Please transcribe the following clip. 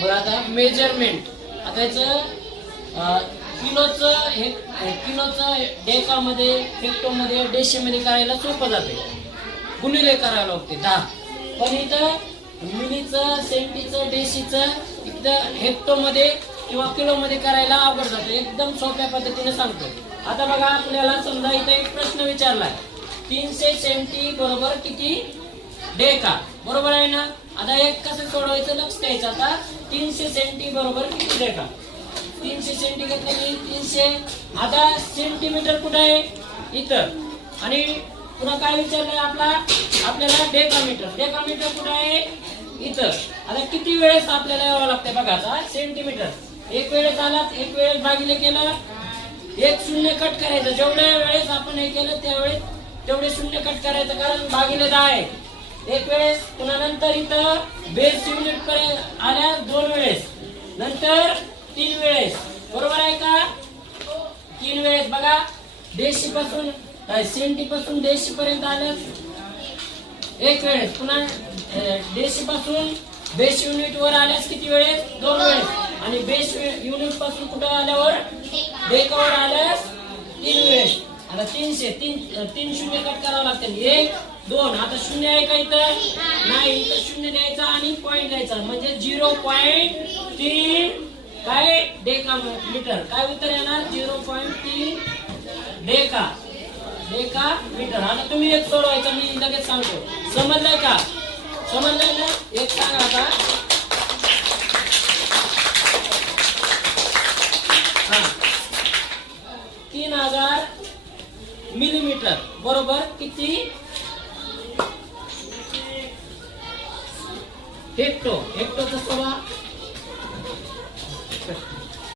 बरं आता मेजरमेंट, आता याचं किलोचं डेकामध्ये, हेक्टोमध्ये, डेशीमध्ये करायला सोपं जाते, गुणिले करायला लागते 10. पण इथं मिलीचं, सेंटीचं, डेशीचं इथं हेक्टोमध्ये किंवा किलोमध्ये करायला अवघड जातं. एकदम सोप्या पद्धतीने सांगतो. आता बघा, आपल्याला समजा इथं एक प्रश्न विचारलाय, 300 सेंटी बरोबर किती डेका, बरोबर आहे ना? आता एक कसं सोडवायचं लक्ष द्यायचं. आता 300 सेंटी बरोबर किती डेका, 300 सेंटी घेतलं की 300. आता सेंटीमीटर कुठं आहे? इथं. आणि पुन्हा काय विचारलंय आपल्याला डेकामीटर, डेकामीटर कुठं आहे? इथं. आता किती वेळेस आपल्याला यावं लागतंय बघा. आता सेंटीमीटर एक वेळेस आला, एक वेळेस भागिले केलं, एक शून्य कट करायचं. जेवढ्या वेळेस आपण हे केलं त्यावेळेस तेवढे शून्य कट करायचं, कारण भागिले 10 आहे. एक वेळेस, पुन्हा नंतर इथं बेस युनिट पर्यंत आल्या 2 वेळेस, नंतर 3 वेळेस, बरोबर आहे का? 3 वेळेस. बघा, देशी पासून सेंटी पासून देशी पर्यंत आल्यास 1 वेळेस, पुन्हा देशी पासून बेस युनिट वर आल्यास किती वेळेस? 2 वेळेस. आणि बेस युनिट पासून कुठं आल्यावर डेकावर आल्यास 3 वेळेस. आता 300, 3 शून्य कट करावं लागतील. 1, 2. आता शून्य आहे का इथं? नाही. इथं शून्य द्यायचा आणि पॉईंट द्यायचा, म्हणजे 0.3 काय डेका मीटर. काय उत्तर येणार? 0.3 डेका मीटर. आता तुम्ही एक सोडवायचं, मी लगेच सांगतो. समजलंय का? समजलंय ना? एक सांगा आता. हा, 3000 मिलीमीटर बरोबर किती हेक्टो. हेक्टो कसं